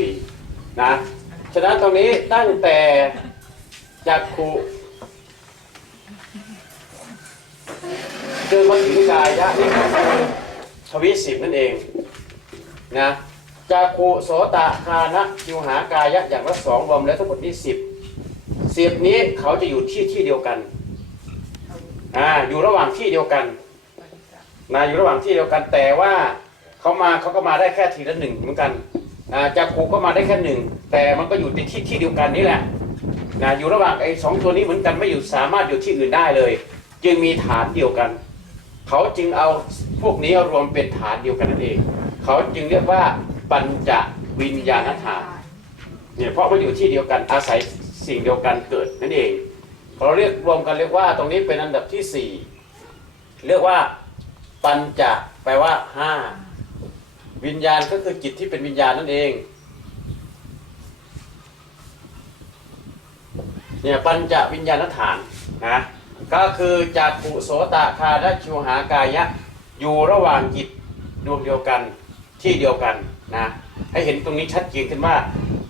สี่นะฉะนั้นตรงนี้ตั้งแต่จักขุจนมาถึงกายะนี่ก็คือทวิสิบนั่นเองนะจักขุโสตะคานะจิวหากายะอย่างละสองรวมแล้วทั้งหมดนี่สิบสิบนี้เขาจะอยู่ที่ที่เดียวกันอ่าอยู่ระหว่างที่เดียวกันนะอยู่ระหว่างที่เดียวกันแต่ว่าเขามาเขาก็มาได้แค่ทีละหนึ่งเหมือนกัน อ่าจักขุก็มาได้แค่หนึ่งแต่มันก็อยู่ในที่ที่เดียวกันนี่แหละนะอยู่ระหว่างไอ้สองตัวนี้เหมือนกันไม่อยู่สามารถอยู่ที่อื่นได้เลย จึงมีฐานเดียวกัน เขาจึงเอาพวกนี้เอารวมเป็นฐานเดียวกันนั่นเองเขาจึงเรียกว่าปัญจวิญญาณฐานเนี่ยเพราะมันอยู่ที่เดียวกันอาศัยสิ่งเดียวกันเกิดนั่นเองเราเรียกรวมกันเรียกว่าตรงนี้เป็นอันดับที่สี่เรียกว่าปัญจแปลว่าห้า วิญญาณก็คือจิตที่เป็นวิญญาณนั่นเอง เนี่ยปัญจวิญญาณฐานนะก็คือจักขุโสตาคานะชิวหากายะ อยู่ระหว่างจิตดวงเดียวกันที่เดียวกันนะให้เห็นตรงนี้ชัดเจนขึ้นว่า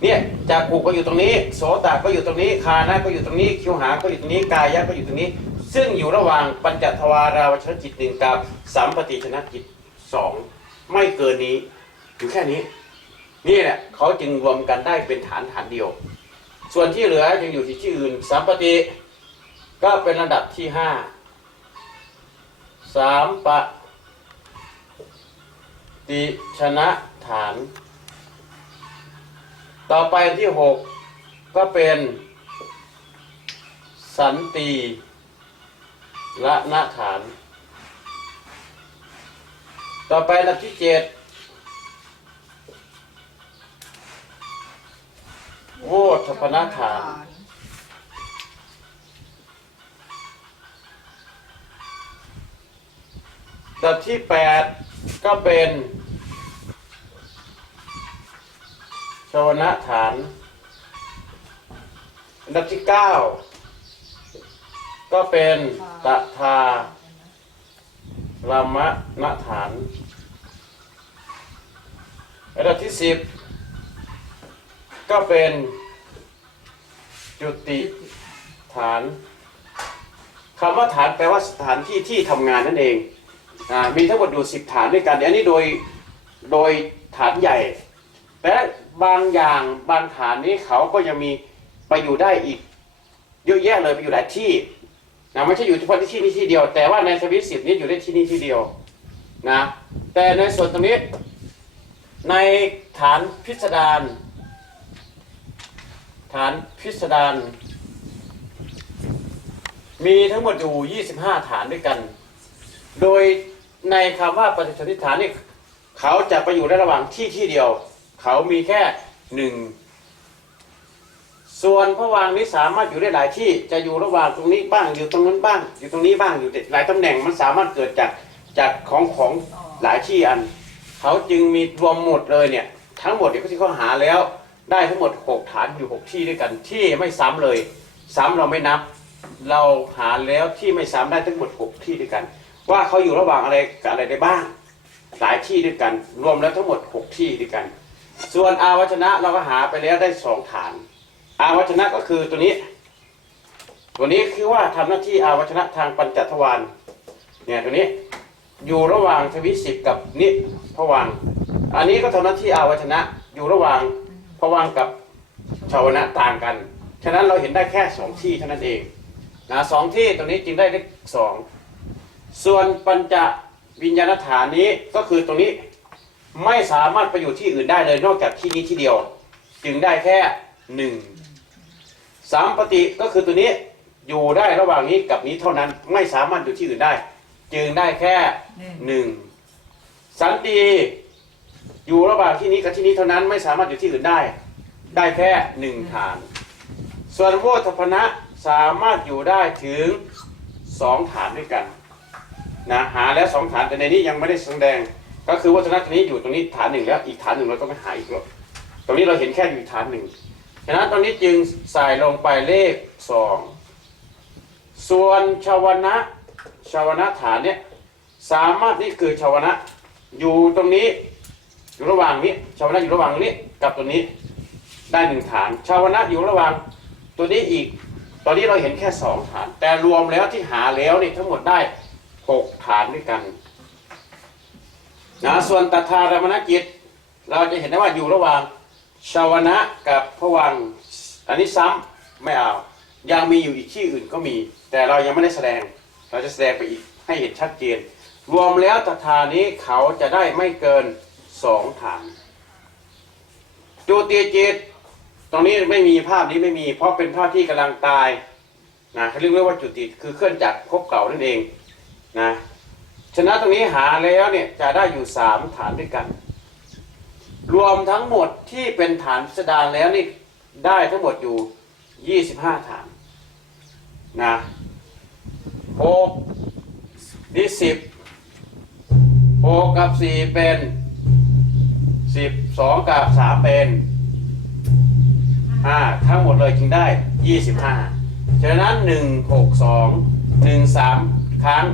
เนี่ยจักขุก็อยู่ตรงนี้โสตก็อยู่ตรงนี้คานะก็อยู่ตรงนี้ชิวหาก็อยู่ตรงนี้กายะก็อยู่ตรงนี้ ซึ่งอยู่ระหว่างปัญจทวาราวชนจิตหนึ่งกับสัมปติชนะจิตสอง ไม่เกินนี้อยู่แค่นี้ นี่แหละเขาจึงรวมกันได้เป็นฐานฐานเดียว ส่วนที่เหลือยังอยู่ที่ที่อื่นสัมปติก็เป็นระดับที่ห้าสามปะติชนะฐาน ต่อไปที่หกก็เป็นสันติละนาฐาน ต่อไประดับที่เจ็ดโวทัพนาฐานอันดับที่แปดก็เป็นชวนะฐานอันดับที่เก้าก็เป็นตะทารามะนฐาน อันดับที่สิบก็เป็นจุติฐานคำว่าฐานแปลว่าสถานที่ที่ทำงานนั่นเองอมีทั้งหมดอยู่สิบฐานด้วยกันอันนี้โดยโดยฐานใหญ่ แต่บางอย่างบางฐานนี้เขาก็ยังมีไปอยู่ได้อีกเยอะแยะเลยไปอยู่หลายที่นะไม่ใช่อยู่เฉพาะที่ที่นี้ที่เดียว แต่ว่าในสวิตสิบนี้อยู่ได้ที่นี่ที่เดียวนะแต่ในส่วนตรงนี้ ในฐานพิสดารฐานพิสดารมีทั้งหมดอยู่ 25 ฐานด้วยกัน โดยในคำว่าปฏิสนธิฐานนี่เขาจะไปอยู่ในระหว่างที่ที่เดียว เขามีแค่หนึ่งส่วนพระวางนี้สามารถอยู่ได้หลายที่จะอยู่ระหว่างตรงนี้บ้างอยู่ตรงนั้นบ้าง อยู่ตรงนี้บ้างอยู่หลายตำแหน่งมันสามารถเกิดจากจากของของหลายที่อัน เขาจึงมีรวมหมดเลยเนี่ย ทั้งหมดเนี่ยเขาที่เขาหาแล้ว ได้ทั้งหมดหกฐานอยู่หกที่ด้วยกันที่ไม่ซ้ำเลย ซ้ำเราไม่นับ เราหาแล้วที่ไม่ซ้ำได้ทั้งหมดหกที่ด้วยกัน ว่าเขาอยู่ระหว่างอะไรกับอะไรได้บ้าง หลายที่ด้วยกัน รวมแล้วทั้งหมดหกที่ด้วยกัน ส่วนอาวัชนะเราก็หาไปแล้วได้สองฐาน อาวัชนะก็คือตัวนี้ ตัวนี้คือว่าทำหน้าที่อาวัชนะทางปัญจทวารเนี่ยตัวนี้ อยู่ระหว่างทวิสิบกับนิพวังอันนี้ก็ทำหน้าที่อาวัชนะ อยู่ระหว่างพวังกับชาวนะต่างกัน ฉะนั้นเราเห็นได้แค่สองที่เท่านั้นเองนะสองที่ตรงนี้จึงได้เลขสองส่วนปัญจวิญญาณฐานนี้ก็คือตรงนี้ไม่สามารถไปอยู่ที่อื่นได้เลยนอกจากที่นี้ที่เดียว จึงได้แค่หนึ่งสามปฏิก็คือตัวนี้อยู่ได้ระหว่างนี้กับนี้เท่านั้นไม่สามารถอยู่ที่อื่นได้ จึงได้แค่หนึ่งสันติอยู่ระหว่างที่นี้กับที่นี้เท่านั้นไม่สามารถอยู่ที่อื่นได้ ได้แค่หนึ่งฐาน ส่วนโวทัพนะสามารถอยู่ได้ถึงสองฐานด้วยกันนะหาแล้วสองฐานแต่ในนี้ยังไม่ได้แสดง ก็คือวัฒนะตัวนี้อยู่ตรงนี้ฐานหนึ่งแล้วอีกฐานหนึ่งเราต้องไปหาอีกแล้วตรงนี้เราเห็นแค่อยู่ฐานหนึ่งฉะนั้นตอนนี้จึงใส่ลงไปเลขสองส่วนชาวนะ ชาวนะฐานเนี่ยสามารถนี่คือชาวนะอยู่ตรงนี้อยู่ระหว่างนี้ชาวนะอยู่ระหว่างนี้กับตัวนี้ได้หนึ่งฐาน ชาวนะอยู่ระหว่างตัวนี้อีก ตอนนี้เราเห็นแค่สองฐาน แต่รวมแล้วที่หาแล้วนี่ทั้งหมดได้หกฐานด้วยกันนะส่วนตถารมณกิจ เราจะเห็นได้ว่าอยู่ระหว่างชาวนะกับพวังอันนี้ซ้ำไม่เอายังมีอยู่อีกที่อื่นก็มี แต่เรายังไม่ได้แสดง เราจะแสดงไปอีกให้เห็นชัดเจน รวมแล้วตถานี้เขาจะได้ไม่เกินสองฐานจุติจิต ตรงนี้ไม่มีภาพนี้ไม่มี เพราะเป็นภาพที่กำลังตายนะเขาเรียกว่าจุติคือเคลื่อนจากภพเก่านั่นเองนะฉะนั้นตรงนี้หาแล้วเนี่ยจะได้อยู่สามฐานด้วยกัน รวมทั้งหมดที่เป็นฐานพิสดารแล้วนี่ได้ทั้งหมดอยู่25ฐานนะ หกนี่สิบหกกับสี่เป็นสิบสองกับสามเป็นห้าทั้งหมดเลยจึงได้ยี่สิบห้าฉะนั้นหนึ่งหกสองหนึ่งสามครั้ง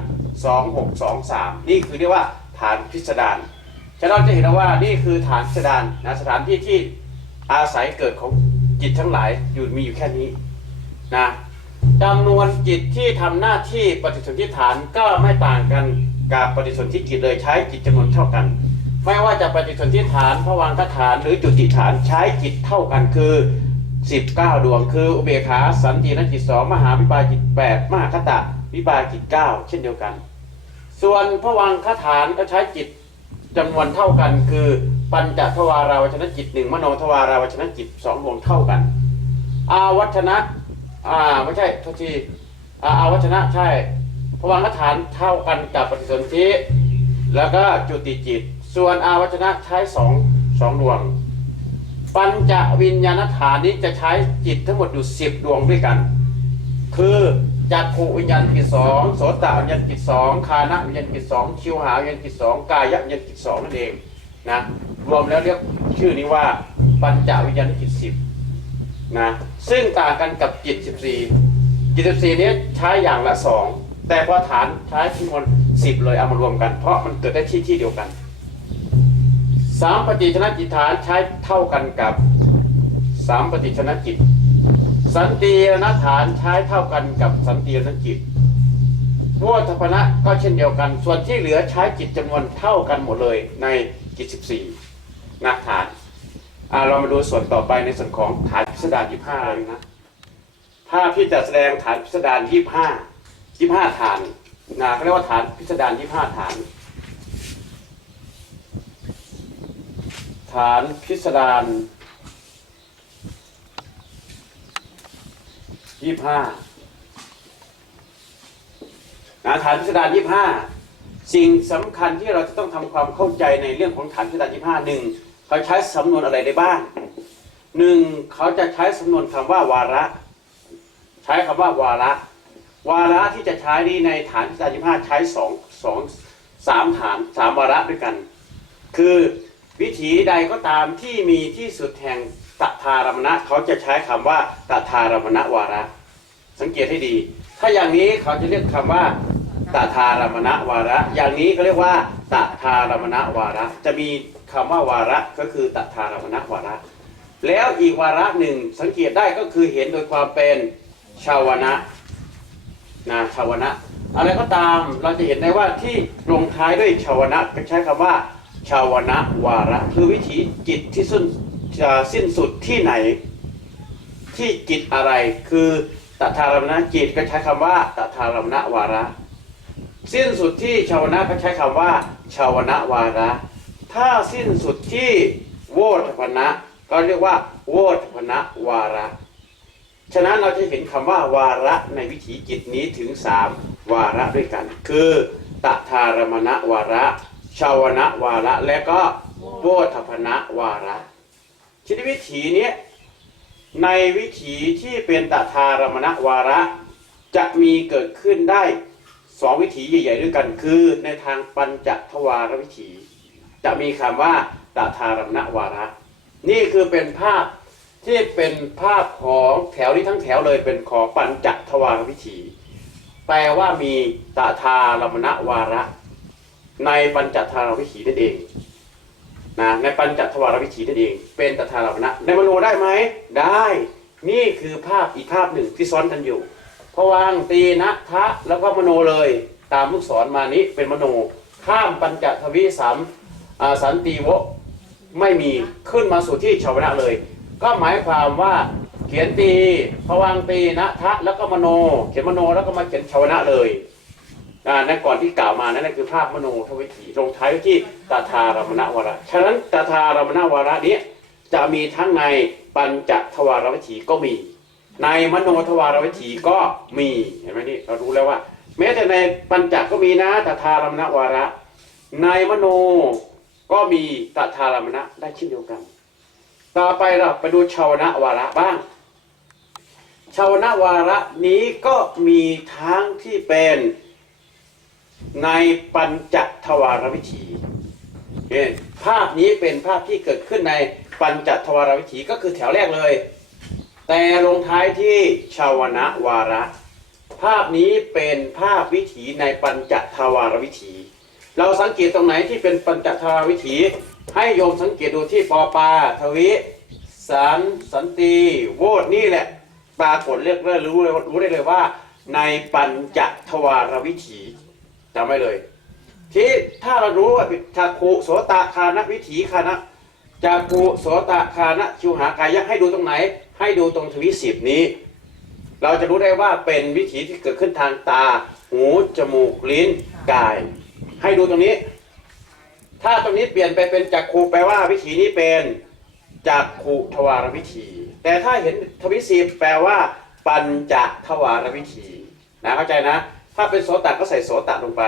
สองหกสองสามนี่คือเรียกว่าฐานพิสดารฉะนั้นจะเห็นได้ว่านี่คือฐานพิสดารนะสถานที่ที่อาศัยเกิดของจิตทั้งหลายอยู่มีอยู่แค่นี้นะ จำนวนจิตที่ทำหน้าที่ปฏิสนธิฐานก็ไม่ต่างกันกับปฏิสนธิจิตเลยใช้จิตจำนวนเท่ากัน ไม่ว่าจะปฏิสนธิฐานพวังคฐาน หรือจุติฐานใช้จิตเท่ากันคือ 19 ดวงคืออุเบกขาสันตินจิตสองมหาวิบากจิต 8 มหาคตะวิบากจิต 9 เช่นเดียวกัน ส่วนพวังคฐานก็ใช้จิตจำนวนเท่ากัน คือปัญจทวาราวชนะจิตหนึ่งมโนทวาราวชนะจิตสองดวงเท่ากัน อาวัชนะ อ่าไม่ใช่โทษทีอาอาวัชนะใช่พวังคฐานเท่ากันกับปฏิสนธิแล้วก็จุติจิต ส่วนอาวัชนะใช้สองสองดวง ปัญจวิญญาณฐานนี้จะใช้จิตทั้งหมดอยู่สิบดวงด้วยกัน คือจักขูวิญญาณจิตสองโสตวิญญาณจิตสองคานะวิญญาณจิตสองชิวหาวิญญาณจิตสองกายวิญญาณจิตสองนั่นเองนะรวมแล้วเรียกชื่อนี้ว่าปัญจวิญญาณจิตสิบนะ ซึ่งต่างกันกับจิตสิบสี่จิตสิบสี่นี้ใช้อย่างละสองแต่พอฐานใช้ทั้งหมดสิบเลยเอามารวมกัน เพราะมันเกิดได้ที่ที่เดียวกันสามปฏิชนะจิตฐานใช้เท่ากันกับสามปฏิชนะจิต สันติรณฐานใช้เท่ากันกับสันติรณจิตโวทพนะก็เช่นเดียวกัน ส่วนที่เหลือใช้จิตจำนวนเท่ากันหมดเลยในจิต 14นะฐานอ่า เรามาดูส่วนต่อไปในส่วนของฐานพิสดาร25เลยนะภาพที่จะแสดงฐานพิสดาร25 25ฐานนะเขาเรียกว่าฐานพิสดาร25ฐาน ฐานพิสดารยี่ห้าฐานพิสดารยี่ห้าสิ่งสำคัญที่เราจะต้องทำความเข้าใจในเรื่องของฐานพิสดารยี่ห้าหนึ่ง เขาใช้สำนวนอะไรได้บ้างหนึ่งเขาจะใช้สำนวนคำว่าวาระ ใช้คำว่าวาระ วาระที่จะใช้นี้ในฐานพิสดารยี่ห้าใช้สองสองสามฐานสามวาระด้วยกัน คือวิถีใดก็ตามที่มีที่สุดแห่งตถารมณะเขาจะใช้คำว่าตถารมณวาระ สังเกตให้ดี ถ้าอย่างนี้เขาจะเรียกคำว่าตถารมณวาระ อย่างนี้เขาเรียกว่าตถารมณวาระ จะมี คำว่าวาระก็คือตถารมณวาระ แล้วอีกวาระหนึ่งสังเกตได้ก็คือเห็นโดยความเป็นชาวนะนะชาวนะอะไรก็ตามเราจะเห็นได้ว่าที่ลงท้ายด้วยชาวนะก็ใช้คำว่า ชาวนะวาระ คือวิถีจิตที่สิ้นจะสิ้นสุดที่ไหน ที่จิตอะไรคือตถารมณจิตก็ใช้คำว่าตถารมณวาระ สิ้นสุดที่ชาวนะก็ใช้คำว่า ชาวนะวาระ ถ้าสิ้นสุดที่โวทพนะก็เรียกว่า โวทพนะวาระ ฉะนั้นเราจะเห็นคำว่าวาระในวิถีจิตนี้ถึงสามวาระด้วยกัน คือตถารมณวาระ ชาวนะวาระ และก็โวทพนะวาระชนิดวิถีนี้ในวิถีที่เป็นตถารมณวาระ จะมีเกิดขึ้นได้สองวิถีใหญ่ ๆ ด้วยกัน คือในทางปัญจทวารวิถี จะมีคำว่าตถารมณวาระ นี่คือเป็นภาพที่เป็นภาพของแถวนี้ทั้งแถวเลยเป็นของปัญจทวารวิถี แปลว่ามีตถารมณวาระ ในปัญจทวารวิถีนั่นเองนะในปัญจทวารวิถีนั่นเอง เป็นตถารมณะในมโนได้ไหมได้ นี่คือภาพอีกภาพหนึ่งที่ซ้อนกันอยู่พวางตีนะทะแล้วก็มโนเลย ตามลูกศรมานี้เป็นมโน ข้ามปัญจทวิสาม สันติวะไม่มีขึ้นมาสู่ที่ชาวนะเลย ก็หมายความว่าเขียนตีพวังตีนะทะแล้วก็มโน เขียนมโนแล้วก็มาเขียนชาวนะเลยนั่นก่อนที่กล่าวมานั่นคือภาพมโนทวิถีลงท้ายไว้ที่ตถารมณวระฉะนั้นตถารมณวระนี้จะมีทั้งในปัญจทวารวิถีก็มี ในมโนทวารวิถีก็มีเห็นไหมนี่เรารู้แล้วว่า แม้แต่ในปัญจก็มีนะตถารมณวาระ ในมโน ก็มีตถารมณะได้เช่นเดียวกัน ต่อไปเราไปดูชาวนะวาระบ้าง ชาวนะวาระนี้ก็มีทั้งที่เป็นในปัญจทวารวิถีเห็นภาพนี้เป็นภาพที่เกิดขึ้นในปัญจทวารวิถีก็คือแถวแรกเลย แต่ลงท้ายที่ชาวนะวาระ ภาพนี้เป็นภาพวิถีในปัญจทวารวิถี เราสังเกตตรงไหนที่เป็นปัญจทวารวิถี ให้โยมสังเกตดูที่ปอปาทวิสันสันติโวดนี่แหละ ปรากฏเรียกได้รู้เลยรู้ได้เลยว่า ในปัญจทวารวิถีจำไว้เลย ที่ถ้าเรารู้ว่าจักขุโสตคานะวิถีคานะจักขุโสตคานะชิวหากายะให้ดูตรงไหน ให้ดูตรงทวิสิบนี้ เราจะรู้ได้ว่าเป็นวิถีที่เกิดขึ้นทางตา หู จมูก ลิ้น กาย ให้ดูตรงนี้ ถ้าตรงนี้เปลี่ยนไปเป็นจักขุแปลว่าวิถีนี้เป็นจักขุทวารวิถี แต่ถ้าเห็นทวิสีแปลว่า ปัญจทวารวิถีนะเข้าใจนะ ถ้าเป็นโสตก็ใส่โสตลงไป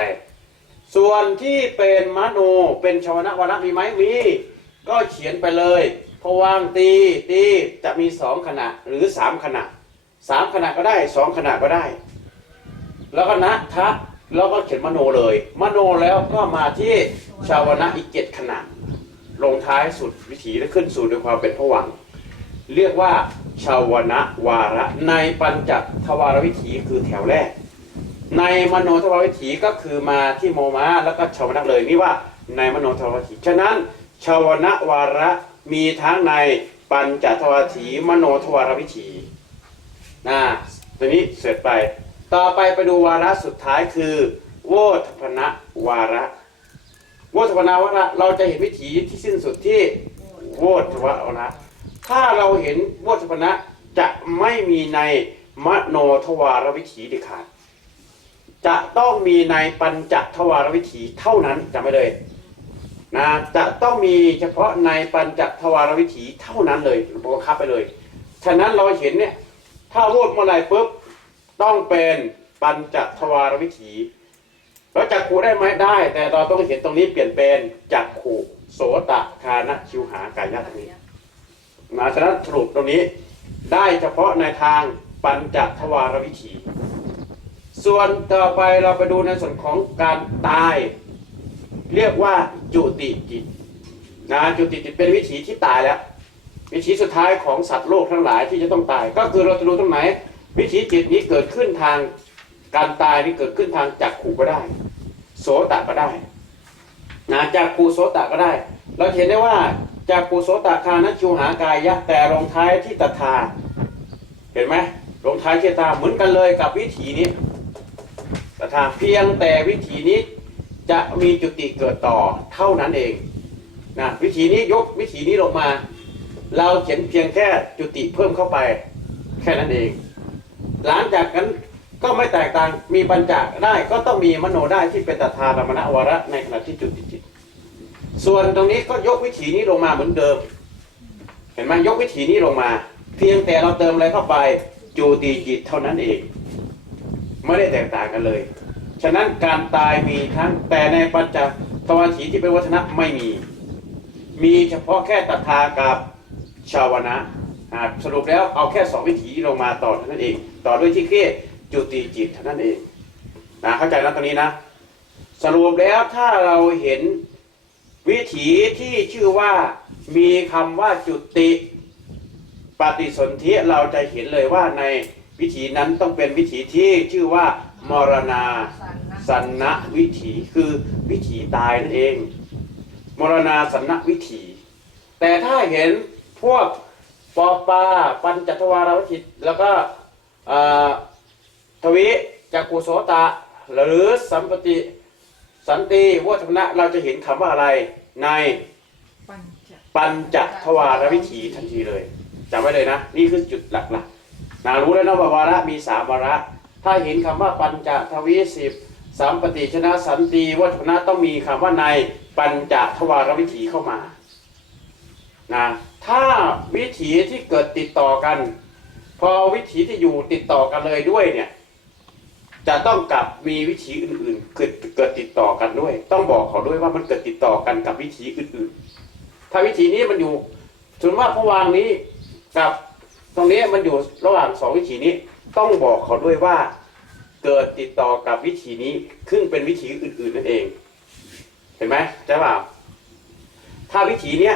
ส่วนที่เป็นมโนเป็นชาวนะวรณะมีไหมมี ก็เขียนไปเลยพวางตีตีจะมีสองขณะหรือสามขณะสามขณะก็ได้สองขณะก็ได้ แล้วก็นะทะ แล้วก็เขียนมโนเลย มโนแล้วก็มาที่ชาวนะอีกเจ็ดขณะลงท้ายสุดวิถีและขึ้นสู่ด้วยความเป็นผวัง เรียกว่าชาวนะวาระในปัญจทวารวิถีคือแถวแรก ในมโนทวารวิถีก็คือมาที่โมมาแล้วก็ชาวนะเลยนี่ว่าในมโนทวารวิถีฉะนั้นชาวนะวาระมีทั้งในปัญจทวารวิถีมโนทวารวิถีนะตัวนี้เสร็จไป ต่อไปไปดูวาระสุดท้ายคือโวทพนะวาระโวทพนะวาระเราจะเห็นวิถีที่สิ้นสุดที่โวทวนะถ้าเราเห็นโวทพนะจะไม่มีในมโนทวารวิถีเด็ดขาดจะต้องมีในปัญจทวารวิถีเท่านั้นจำไว้เลยนะจะต้องมีเฉพาะในปัญจทวารวิถีเท่านั้นเลยบังคับไปเลย ฉะนั้นเราเห็นเนี่ยถ้าพูดเมื่อไรปุ๊บ ต้องเป็นปัญจทวารวิถี แล้วจักขูได้ไหมได้ แต่เราต้องเห็นตรงนี้เปลี่ยนเป็นจักขูโสตคานะชิวหากายะตรงนี้นะฉะนั้นสรุปตรงนี้ได้เฉพาะในทางปัญจทวารวิถี ส่วนต่อไปเราไปดูในส่วนของการตาย เรียกว่าจุติจิตนะจุติจิตเป็นวิถีที่ตายแล้ว วิถีสุดท้ายของสัตว์โลกทั้งหลายที่จะต้องตาย ก็คือเราจะดูตรงไหน วิถีจิตนี้เกิดขึ้นทางการตายนี่เกิดขึ้นทางจักขู่ก็ได้ โสตะก็ได้นะจักขู่โสตะก็ได้ เราเห็นได้ว่าจักขูโสตคานะชิวหากายะแต่ลงท้ายที่ตถาเห็นไหมลงท้ายที่ตาเหมือนกันเลยกับวิถีนี้ตถาเพียงแต่วิถีนี้จะมีจุติเกิดต่อเท่านั้นเองนะวิถีนี้ยกวิถีนี้ลงมา เราเขียนเพียงแค่จุติเพิ่มเข้าไป แค่นั้นเอง หลังจากนั้นก็ไม่แตกต่างมีปัญจได้ก็ต้องมีมโนได้ที่เป็นตถาธรรมณวระในขณะที่จุติจิต ส่วนตรงนี้ก็ยกวิถีนี้ลงมาเหมือนเดิม เห็นไหมยกวิถีนี้ลงมา เพียงแต่เราเติมอะไรเข้าไปจุติจิตเท่านั้นเอง ไม่ได้แตกต่างกันเลย ฉะนั้นการตายมีทั้งแต่ในปัญจทวารถีที่เป็นวัฒนะไม่มี มีเฉพาะแค่ตถากับชาวนะสรุปแล้วเอาแค่สองวิถีลงมาต่อเท่านั้นเอง ต่อด้วยที่เคจุติจิตเท่านั้นเองนะเข้าใจแล้วตรงนี้นะ สรุปแล้วถ้าเราเห็นวิถีที่ชื่อว่ามีคำว่าจุติปฏิสนธิเราจะเห็นเลยว่าในวิถีนั้นต้องเป็นวิถีที่ชื่อว่ามรณาสันนะวิถีคือวิถีตายนั่นเอง มรณาสันนวิถี แต่ถ้าเห็นพวกปอปาปัญจทวารวจิตแล้วก็ ทวิจักกุโสตะ หรือสัมปติสันติวัฒนะเราจะเห็นคำว่าอะไรในปัญจปัญจทวารวิถีทันทีเลยจำไว้เลยนะ นี่คือจุดหลักๆนารู้แล้วนะว่าวาระมีสามวาระ ถ้าเห็นคำว่าปัญจทวีสิบสามปฏิชนะสันติวัฒนะต้องมีคำว่าในปัญจทวารวิถีเข้ามานะถ้าวิถีที่เกิดติดต่อกัน พอวิถีที่อยู่ติดต่อกันเลยด้วยเนี่ย จะต้องกลับมีวิถีอื่นๆเกิดเกิดติดต่อกันด้วย ต้องบอกเขาด้วยว่ามันเกิดติดต่อกันกับวิถีอื่นๆ ถ้าวิถีนี้มันอยู่ถึงว่าพระวางนี้กับตรงนี้มันอยู่ระหว่างสองวิถีนี้ ต้องบอกเขาด้วยว่าเกิดติดต่อกับวิถีนี้ซึ่งเป็นวิถีอื่น ๆนั่นเอง เห็นไหมใช่เปล่าถ้าวิถีเนี้ย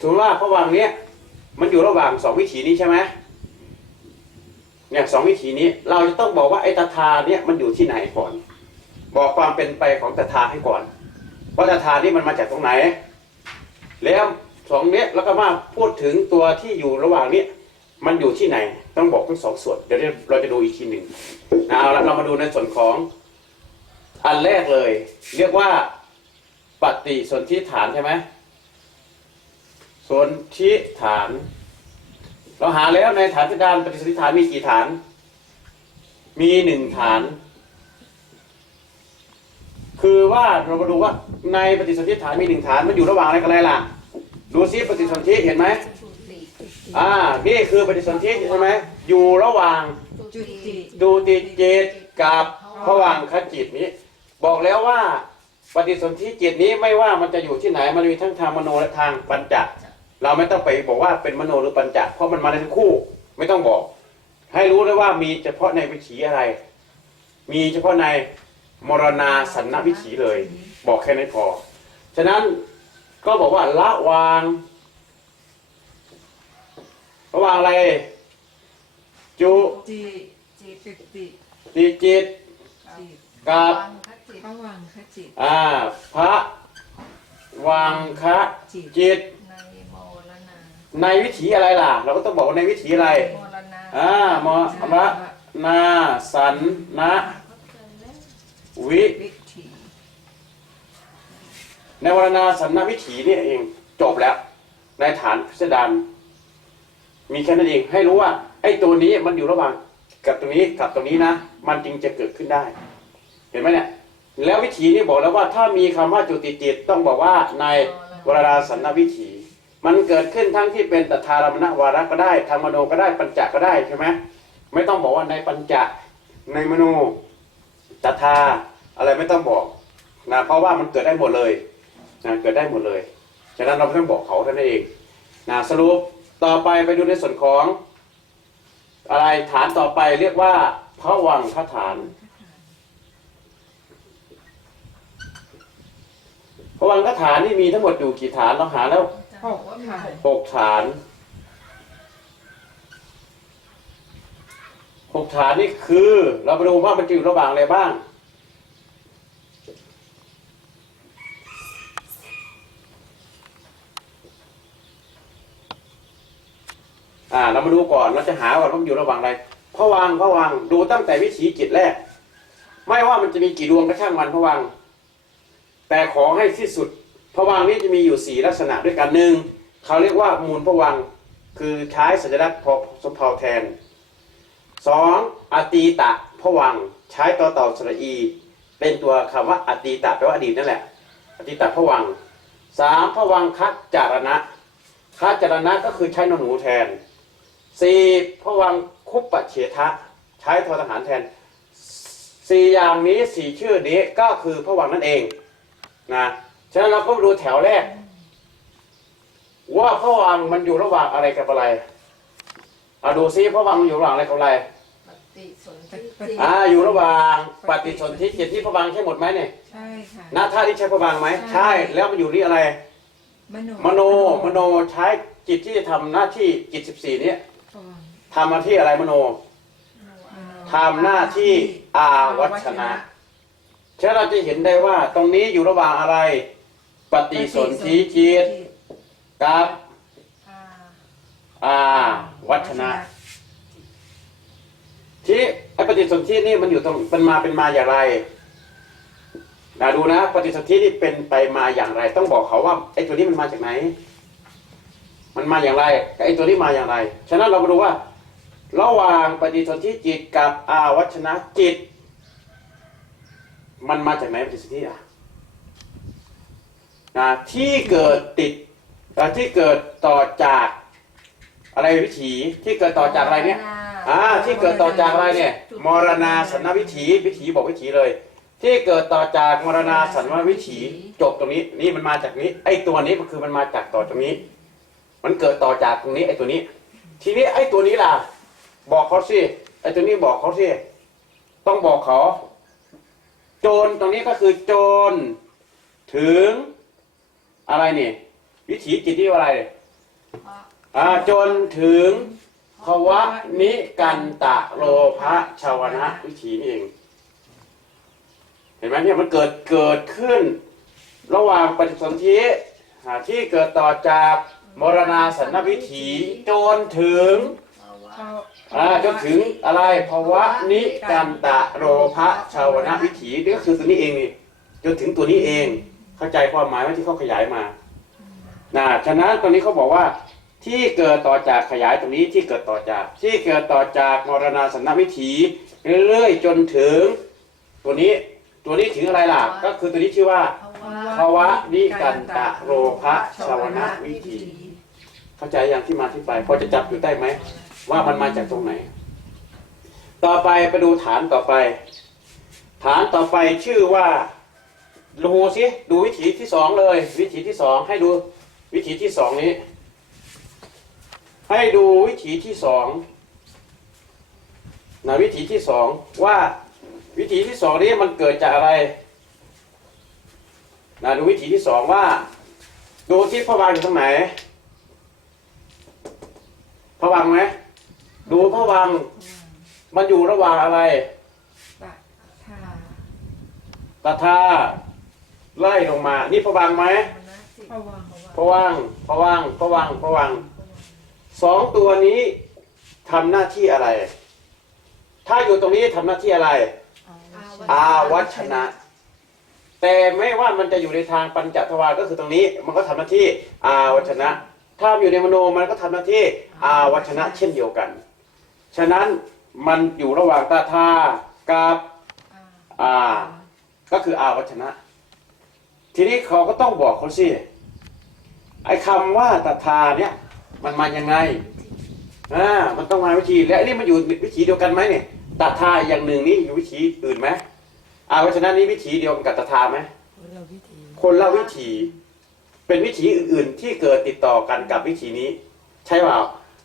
ถึงว่าพระวางเนี้ยมันอยู่ระหว่างสองวิถีนี้ใช่ไหม เนี่ยสองวิถีนี้เราจะต้องบอกว่าไอ้ตาทาเนี่ยมันอยู่ที่ไหนก่อน บอกความเป็นไปของตาทาให้ก่อนว่าตาทานี่มันมาจากตรงไหน แล้วสองเนี้ยแล้วก็มาพูดถึงตัวที่อยู่ระหว่างเนี้ยมันอยู่ที่ไหน ต้องบอกทั้งสองส่วนเดี๋ยวเราจะดูอีกทีหนึ่งนะเอาละเรามาดูในส่วนของอันแรกเลย เรียกว่าปฏิสนธิฐานใช่ไหมสนธิฐาน เราหาแล้วในฐานพิดานปฏิสนธิฐานมีกี่ฐาน มีหนึ่งฐาน คือว่าเรามาดูว่าในปฏิสนธิฐานมีหนึ่งฐานมันอยู่ระหว่างอะไรกับอะไรล่ะ ดูซิปฏิสนธิเห็นไหมอ่า นี่คือปฏิสนธิใช่ไหมอยู่ระหว่างจุติดูติจิตกับผวังคจิตนี้ บอกแล้วว่าปฏิสนธิจิตนี้ไม่ว่ามันจะอยู่ที่ไหนมันมีทั้งทางมโนและทางปัญจ เราไม่ต้องไปบอกว่าเป็นมโนหรือปัญจเพราะมันมาในทั้งคู่ ไม่ต้องบอก ให้รู้เลยว่ามีเฉพาะในวิถีอะไร มีเฉพาะในมรณาสันนวิถีเลย บอกแค่นี้พอ ฉะนั้นก็บอกว่าละวางระหว่างอะไร จุจิจิปิติติจิตจิตกับพระวังคจิตอ่าพระวังคะจิต จิต ในโมรณา ในวิถีอะไรล่ะ เราก็ต้องบอกว่าในวิถีอะไรโมรณาอ่ามระนาสันนะวิวิถีในวรณาสันนวิถีนี่เองจบแล้ว ในฐานพิสดารมีแค่นั้นเองให้รู้ว่าไอ้ตัวนี้มันอยู่ระหว่างกับตรงนี้กับตรงนี้นะ มันจึงจะเกิดขึ้นได้ เห็นไหมเนี่ยแล้ววิถีนี่บอกแล้วว่าถ้ามีคำว่าจุติจิตต้องบอกว่าในวรณาสันนวิถี มันเกิดขึ้นทั้งที่เป็นตถารมณวาระก็ได้ธรรมโนก็ได้ปัญจก็ได้ใช่ไหมไม่ต้องบอกว่าในปัญจในมโนตถาอะไรไม่ต้องบอกนะเพราะว่ามันเกิดได้หมดเลยนะเกิดได้หมดเลยฉะนั้นเราไม่ต้องบอกเขาท่านั้นเองนะสรุปต่อไปไปดูในส่วนของ อะไรฐานต่อไปเรียกว่าพระวังคฐานพระวังคฐานนี่มีทั้งหมดอยู่กี่ฐานเราหาแล้ว หกค่ะหกฐานหกฐานนี่คือ เราไปดูว่ามันจะอยู่ระหว่างอะไรบ้าง อ่า เรามาดูก่อนเราจะหาว่ามันอยู่ระหว่างอะไรพระวังพระวังดูตั้งแต่วิถีจิตแรก ไม่ว่ามันจะมีกี่ดวงก็ช่างมันพระวัง แต่ขอให้ที่สุด พระวังนี้จะมีอยู่สี่ลักษณะด้วยกันหนึ่งเขาเรียกว่ามูลพระวังคือใช้สัญลักษณ์พอสมเพาแทนสองอตีตะพระวังใช้ต่อเต่าสระอี เป็นตัวคำว่าอตีตะแปลว่าอดีตนั่นแหละ อตีตะพระวังสามพระวังคัจจารณะคัจจารณะก็คือใช้นอนหนูแทนสี่พระวังคุปปเฉทะใช้ทอทหารแทนสี่อย่างนี้สี่ชื่อนี้ก็คือพระวังนั่นเองนะ ฉะนั้นเราก็ดูแถวแรก ว่าพระวังมันอยู่ระหว่างอะไรกับอะไรเอาดูซิพระวังมันอยู่ระหว่างอะไรกับอะไรปฏิสนธิจิตอ่าอยู่ระหว่างปฏิสนธิจิตที่พระวังใช่หมดไหมเนี่ยใช่ค่ะ หน้าท่าที่ใช้พระวังไหมใช่ใช่แล้วมันอยู่ที่อะไร มโนมโนมโนใช้จิตที่จะทำหน้าที่จิตสิบสี่นี้พระวังทำหน้าที่อะไรมโนมโนทำหน้าที่อาวัชนะฉะนั้นเราจะเห็นได้ว่าตรงนี้อยู่ระหว่างอะไร ปฏิสนธิจิตกับอาวัชนะที่ไอ้ปฏิสนธินี่มันอยู่ตรงมันมาเป็นมาอย่างไรนะดูนะ ปฏิสนธินี่เป็นไปมาอย่างไร ต้องบอกเขาว่าไอ้ตัวนี้มันมาจากไหน มันมาอย่างไรไอ้ตัวนี้มาอย่างไร ฉะนั้นเรามาดูว่า ระหว่างปฏิสนธิจิตกับอาวัชนะจิต มันมาจากไหนปฏิสนธิอะ นะที่เกิดติดเอ่อที่เกิดต่อจากอะไรวิถีที่เกิดต่อจากอะไรเนี่ยอ่าที่เกิดต่อจากอะไรเนี่ยมรณาสันนวิถีวิถีบอกวิถีเลย ที่เกิดต่อจากมรณาสันนวิถีจบตรงนี้นี่มันมาจากนี้ไอ้ตัวนี้ก็คือมันมาจากต่อตรงนี้ มันเกิดต่อจากตรงนี้ไอ้ตัวนี้ ทีนี้ไอ้ตัวนี้ล่ะ บอกเขาสิไอ้ตัวนี้บอกเขาสิต้องบอกเขา โจรตรงนี้ก็คือโจรถึง อะไรนี่ วิถีจิตที่ว่าอะไรเนี่ยอ่าจนถึงภวะนิกันตะโลภะชาวนะวิถีนี่เอง เห็นไหมเนี่ยมันเกิดเกิดขึ้น ระหว่างปฏิสนธิอ่าที่เกิดต่อจากมรณาสันนวิถีจนถึงภาวะอ่าจนถึงอะไรภวะนิกันตะโลภะชาวนะวิถีนี่ก็คือตัวนี้เองนี่จนถึงตัวนี้เอง เข้าใจความหมายไหมที่เขาขยายมานะฉะนั้นตอนนี้เขาบอกว่า ที่เกิดต่อจากขยายตรงนี้ที่เกิดต่อจาก ที่เกิดต่อจากมรณาสันนวิถีเรื่อยๆจนถึง ตัวนี้ตัวนี้ถึงอะไรล่ะ ก็คือตัวนี้ชื่อว่าภาวะภวะนิกันตะโลภะชาวนะวิถี เข้าใจอย่างที่มาที่ไป พอจะจับอยู่ได้ไหม ว่ามันมาจากตรงไหน ต่อไปไปดูฐานต่อไป ฐานต่อไปชื่อว่า ดูสิดูวิถีที่สองเลย วิถีที่สองให้ดูวิถีที่สองนี้ ให้ดูวิถีที่สองนะวิถีที่สองว่าวิถีที่สองนี้มันเกิดจากอะไรนะดูวิถีที่สองว่า ดูที่พระวางอยู่ตรงไหนพระวังไหมดูพระวังมันอยู่ระหว่างอะไรตะทาตาทา ไล่ลงมา นี่พระวังไหมภวังค์พระวังพระวังพระวังพระวังสองตัวนี้ทำหน้าที่อะไร ถ้าอยู่ตรงนี้ทำหน้าที่อะไร อาวัชนะ แต่ไม่ว่ามันจะอยู่ในทางปัญจทวารก็คือตรงนี้ มันก็ทำหน้าที่อาวัชนะ ถ้าอยู่ในมโนมันก็ทำหน้าที่อาวัชนะเช่นเดียวกัน ฉะนั้นมันอยู่ระหว่างตาทากับอาก็คืออาวัชนะ ทีนี้เขาก็ต้องบอกเขาสิไอ้คำว่าตาทาเนี่ย มันมายังไงอ่ามันต้องมาวิธีและอันนี่มันอยู่วิธีเดียวกันไหมเนี่ยตาทาอย่างหนึ่งนี่อยู่วิธีอื่นไหมอาวัชนะนี้วิธีเดียวกันกับตาทาไหมคนละวิถีเป็นวิถีอื่น ๆ ที่เกิดติดต่อกันกับวิถีนี้ ใช่เปล่า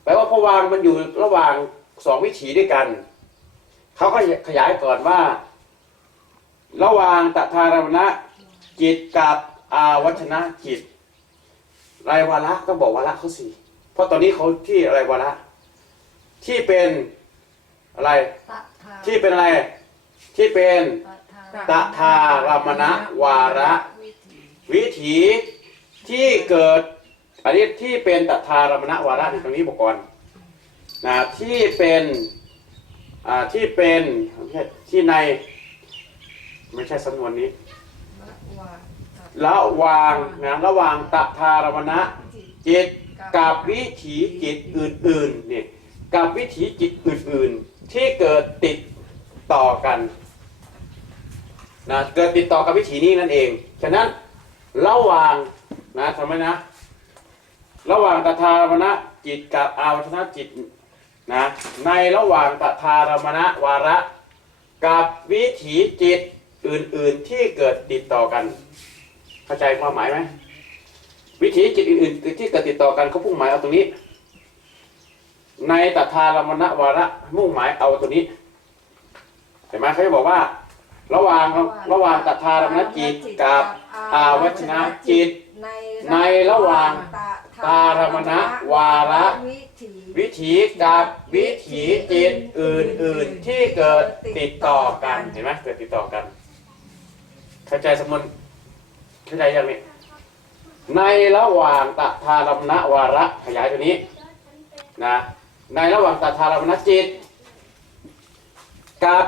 แปลว่าพวางมันอยู่ระหว่างสองวิถีด้วยกันเขาก็ขยายก่อนว่า ระหว่างตถารมณ จิตกับอาวัชนะจิต รายวาระต้องบอกวาระเขาสิเพราะตอนนี้เขาที่อะไรวาระที่เป็นอะไรตะทาที่เป็นอะไร ที่เป็นตะทาตถารมณวาระวิถีวิถีที่เกิดอันนี้ที่เป็นตถารมณวาระในตรงนี้บอกก่อนนะที่เป็นอ่าที่เป็นไม่ใช่ที่ในไม่ใช่สำนวนนี้ ละวาตะระหว่างนะระหว่างตถารมณจิตจิตกับวิถีจิตอื่นๆเนี่ยกับวิถีจิตอื่นๆ ที่เกิดติดต่อกันนะเกิดติดต่อกับวิถีนี้นั่นเอง ฉะนั้นระหว่างนะทำไมนะ ระหว่างตถารมณะจิตกับอาวัชนะจิตนะในระหว่างตถารมณะวาระ กับวิถีจิต อื่นๆที่เกิดติดต่อกัน เข้าใจความหมายไหมวิถีจิตอื่นๆที่เกิดติดต่อกันเขาพุ่งหมายเอาตรงนี้ ในตถารมณวาระมุ่งหมายเอาตัวนี้เห็นไหมเขาจะบอกว่า ระหว่างระหว่างตถารมณจิตกับอาวัชนะจิต ในระหว่างตารมณวาระวิถีวิถีกับวิถีจิตอื่นๆที่เกิดติดต่อกันเห็นไหมเกิดติดต่อกัน เข้าใจสมมติเข้าใจยังนี่ในระหว่างตถารมณวาระขยายตัวนี้นะในระหว่างตถารมณจิตกับ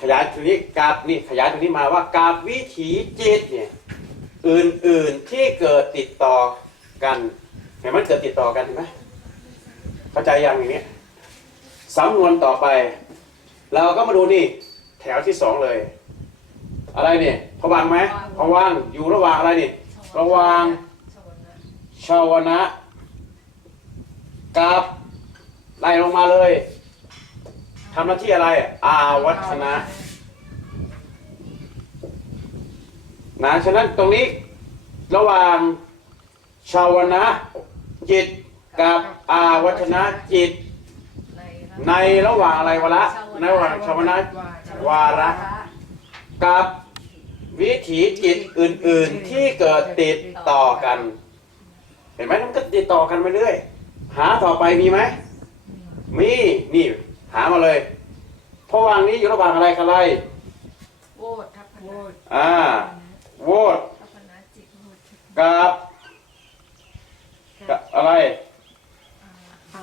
ขยายตัวนี้กับนี่ขยายตัวนี้มาว่ากับวิถีจิตเนี่ยอื่นๆที่เกิดติดต่อกันเห็นมันเกิดติดต่อกันเห็นไหมเข้าใจยังอย่างนี้สำนวนต่อไป เราก็มาดูนี่แถวที่สองเลย อะไรเนี่ยพวังไหมพวังอยู่ระหว่างอะไรนี่ระหว่างชาวนะกับไล่ลงมาเลยทำหน้าที่อะไร อาวัชนะนะฉะนั้นตรงนี้ระหว่างชาวนะจิตกับอาวัชนะจิต ในในระหว่างอะไรวะละในระหว่างชาวนะวาระกับ วิถีจิตอื่น ๆ ที่เกิดติดต่อกัน เห็นไหมมันก็ติดต่อกันไปเรื่อยหาต่อไปมีไหมมีนี่หามาเลยเพราะวางนี้อยู่ระหว่างอะไรกับอะไรโวดทัพพโวนะดอ่าโวดทัพพนะจิตโวดกับกับอะไรก